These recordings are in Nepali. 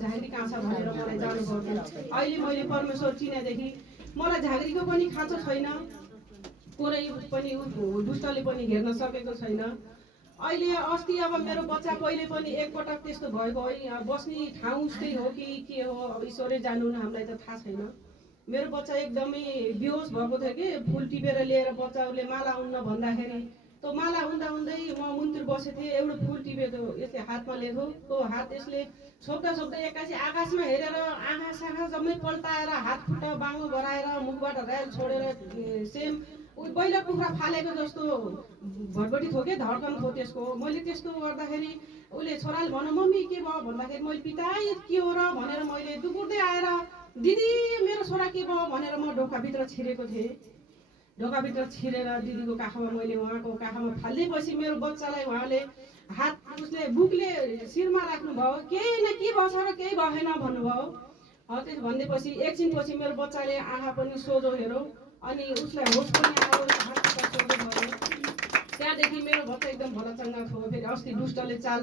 झाँक्री कहाँ छ भनेर मलाई जानु पर्थ्यो। अहिले मैले परमेश्वर चिनेदेखि मलाई झाँक्रीको पनि खाँचो छैन, कोरै पनि दुष्टले पनि हेर्न सकेको छैन। अहिले अस्ति अब मेरो बच्चा कहिले पनि एकपटक त्यस्तो भएको है, बस्ने ठाउँ उस्तै हो कि के हो अब ईश्वरै जान्नु, हामीलाई त थाहा छैन। मेरो बच्चा एकदमै बेहोस भएको थियो कि फुल टिपेर लिएर बच्चाहरूले माला उन्न भन्दाखेरि त्यो माला उन्दा उन्दै म मुन्तिर बसेको थिएँ, एउटा फुल टिपेको यसले हातमा लिएको, त्यो हात यसले छोप्दा छोप्दा एक्कासी आकाशमा हेरेर आँखा साखा जम्मै पल्टाएर हात खुट्टा बाङ्गो गराएर मुखबाट ऱ्याल छोडेर सेम पहिला कुखुरा फालेको जस्तो भटभटी थियो के धड्कन थियो त्यसको। मैले त्यस्तो गर्दाखेरि उसले छोराले भन्यो मम्मी के भयो भन्दाखेरि मैले पिता के हो र भनेर मैले दुपुर्दै आएर दिदी मेरो छोरा के भयो भनेर म ढोकाभित्र छिरेको थिएँ। ढोकाभित्र छिरेर दिदीको काखमा मैले उहाँको काखमा फालिदिएपछि मेरो बच्चालाई उहाँले हात उसले बुकले शिरमा राख्नुभयो, केही न के भएछ र केही भएन भन्नुभयो। त्यसो भनिदिएपछि एकछिनपछि मेरो बच्चाले आँखा पनि सोझो हेऱ्यो अनि उसलाई होस पनि आयो, हात खुट्टा सोझो भयो। त्यहाँदेखि मेरो बच्चा एकदम भलाचङ्गा थियो। फेरि अस्ति दुष्टले चाल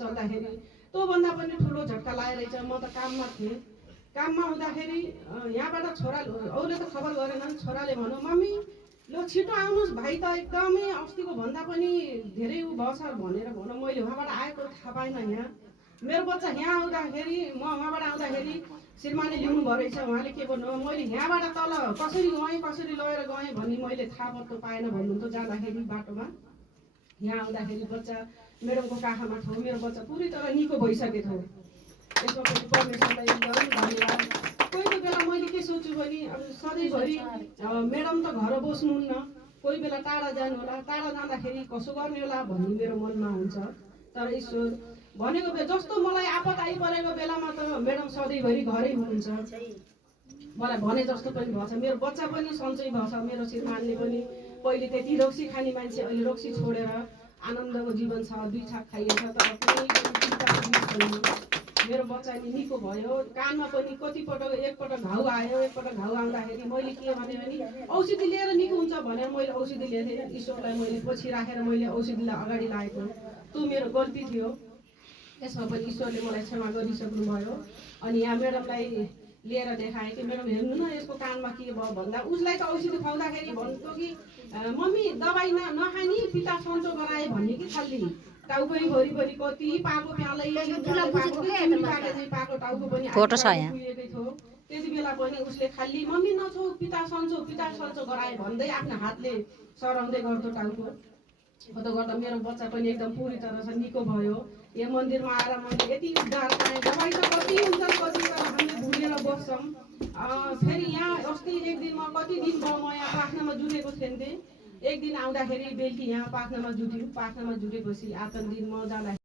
चल्दाखेरि त्योभन्दा पनि ठुलो झट्का लागेको रहेछ। म त काममा थिएँ, काममा हुँदाखेरि यहाँबाट छोरा अरूले त खबर गरेनन्, छोराले भन्यो मम्मी ल छिटो आउनुहोस् भाइ त एकदमै अस्तिको भन्दा पनि धेरै उ भएछ भनेर भन्यो। मैले उहाँबाट आएको थाहा पाइनँ। यहाँ मेरो बच्चा यहाँ आउँदाखेरि म उहाँबाट आउँदाखेरि श्रीमानले ल्याउनु भयो रहेछ। उहाँले के भन्नु मैले यहाँबाट तल कसरी गएँ कसरी लगेर गएँ भन्ने मैले थाहा पत्तो पाएन भन्नुहुन्थ्यो जाँदाखेरि बाटोमा। यहाँ आउँदाखेरि बच्चा म्याडमको काखमा थियो, मेरो बच्चा पुरै तरह निको भइसकेको थियो। यसमा पनि परमेश्वरलाई एकदम धन्यवाद। कोही बेला मैले के सोच्छु भने अब सधैँभरि म्याडम त घर बस्नुहुन्न, कोही बेला टाढा जानु होला, टाढा जाँदाखेरि कसो गर्ने होला भन्ने मेरो मनमा हुन्छ। तर ईश्वर भनेको जस्तो मलाई आपत आइपरेको बेलामा त म्याडम सधैँभरि घरै हुनुहुन्छ। मलाई भने जस्तो पनि भएछ, मेरो बच्चा पनि सन्चै भएछ। मेरो श्रीमानले पनि पहिले त्यति रक्सी खाने मान्छे अहिले रक्सी छोडेर आनन्दको जीवन छ, दुई छाक खाइन्छ, तर कुनै चिन्ताको विषय छैन। मेरो बच्चाले निको भयो। कानमा पनि कतिपटक एकपटक घाउ आयो, एकपटक घाउ आउँदाखेरि मैले के भने औषधि लिएर निको हुन्छ भनेर मैले औषधि लिएको थिएँ। ईश्वरलाई मैले पछि राखेर मैले औषधिलाई अगाडि लागेको, त्यो मेरो गल्ती थियो। यसमा पनि ईश्वरले मलाई क्षमा गरिसक्नु भयो। अनि यहाँ म्याडमलाई लिएर देखाएँ कि म्याडम हेर्नु न यसको कानमा के भयो भन्दा उसलाई त औषधि खुवाउँदाखेरि भन्थ्यो कि मम्मी दबाई नखानी पिता सन्चो गराए भन्ने कि खालि टाउकै भरिभरि कति पाको प्यालै पाको टाउको पनि पुगेकै थियो। त्यति बेला पनि उसले खालि मम्मी नछौ पिता सन्चो गराए भन्दै आफ्नो हातले सराउँदै गर्थ्यो टाउको। त्यो गर्दा मेरो बच्चा पनि एकदम पुरी तरह से निको भयो। यहाँ मन्दिरमा आएर मैले यति उद्धार पाएँ। दबाई त कति हुन्छ, कति बेला हामीले भुलेर बस्छौँ। फेरि यहाँ अस्ति एक दिन म कति दिन भयो म यहाँ प्रार्थनामा जुटेको थिएँ। एक दिन आउँदाखेरि बेलुकी यहाँ प्रार्थनामा जुटेपछि आजको दिन म जाँदाखेरि